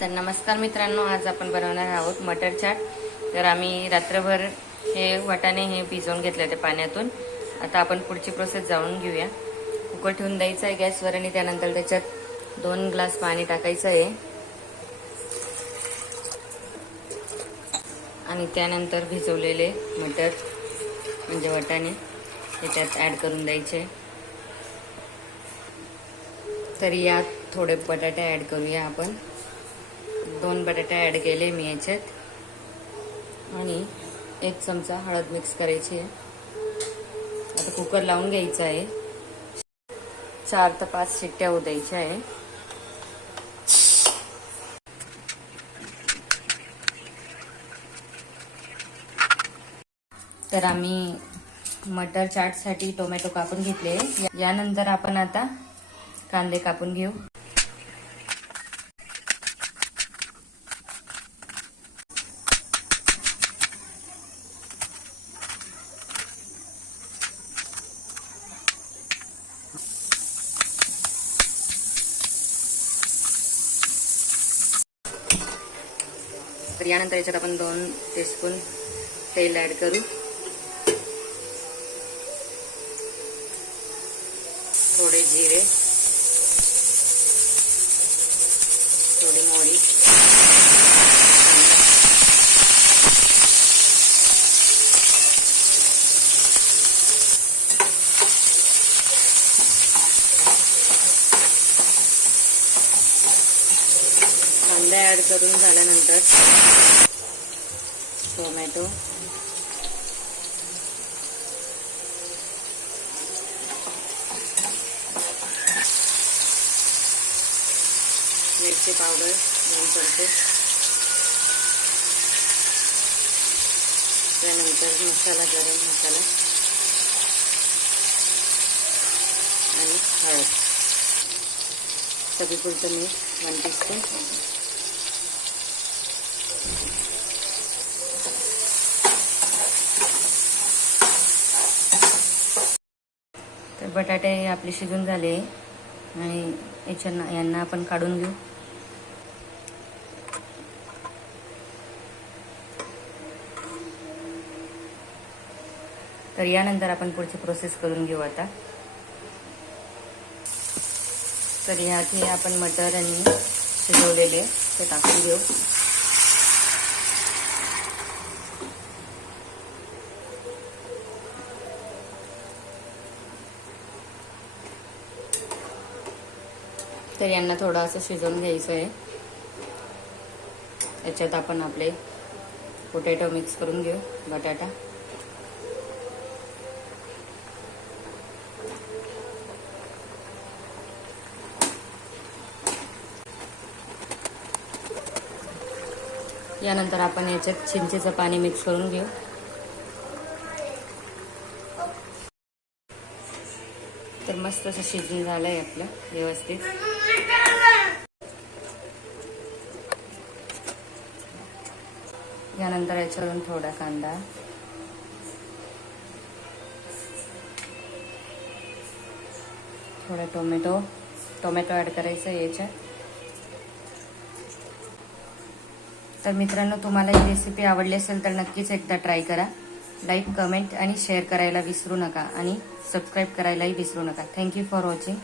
तर नमस्कार मित्रांनो, आज आपण बनवणार आहोत मटर चाट। तर आम्ही रात्रभर हे वाटाणे भिजवून घेतले होते पाण्यातून। आता आपण पुढची प्रोसेस जाणून घेऊया। कुकर ठेवून द्यायचं आहे गॅसवर आणि त्यानंतर त्याच्यात 2 ग्लास पाणी टाकायचं आहे आणि त्यानंतर भिजवलेले मटर म्हणजे वाटाणे त्याच्यात ॲड करून द्यायचे। तर यात थोडे बटाटे ॲड करूया आपण। 2 बटाटे ॲड केले मी याच्यात आणि 1 चमचा हळद मिक्स करायची आहे। आता कुकर लावून घ्यायचा आहे। 4 ते 5 शिट्ट्या होऊ द्यायच्या आहे। तर आम्ही मटर चाटसाठी टोमॅटो कापून घेतले। यानंतर आपण आता कांदे कापून घेऊ। तर यानंतर याच्यात आपण 2 टीस्पून तेल ॲड करू। थोडे जिरे, थोडी मोहरी, कांदा ॲड करून झाल्यानंतर टोमॅटो, मिरची पावडर 2 चमचे, त्यानंतर मसाला, गरम मसाला आणि हळद, चवीपुरतं मीठ 1 टीस्पून। तर बटाटे आपले शिजून झाले आणि यांना आपण काढून घेऊ। तर यानंतर आपण पुढची प्रोसेस करून घेऊ आता। तर ह्यात हे आपण मटर आणि शिजवलेले ते टाकून घेऊ। तर यांना थोडं असं शिजवून घ्यायचं आहे। याच्यात आपण आपले पोटॅटो मिक्स करून घेऊ, बटाटा, यानंतर आपण याच्यात चिंचेचं पाणी मिक्स करून घेऊ। तर मस्त असं शिजून झालंय आपलं व्यवस्थित। यानंतर याच्यावरून थोडा कांदा, थोडा टोमॅटो ॲड करायचं याच्यात। तर मित्रांनो, तुम्हाला ही रेसिपी आवडली असेल तर नक्कीच एकदा ट्राय करा। लाईक, कमेंट आणि शेअर करायला विसरू नका आणि सबस्क्राईब करायलाही विसरू नका। Thank you for watching.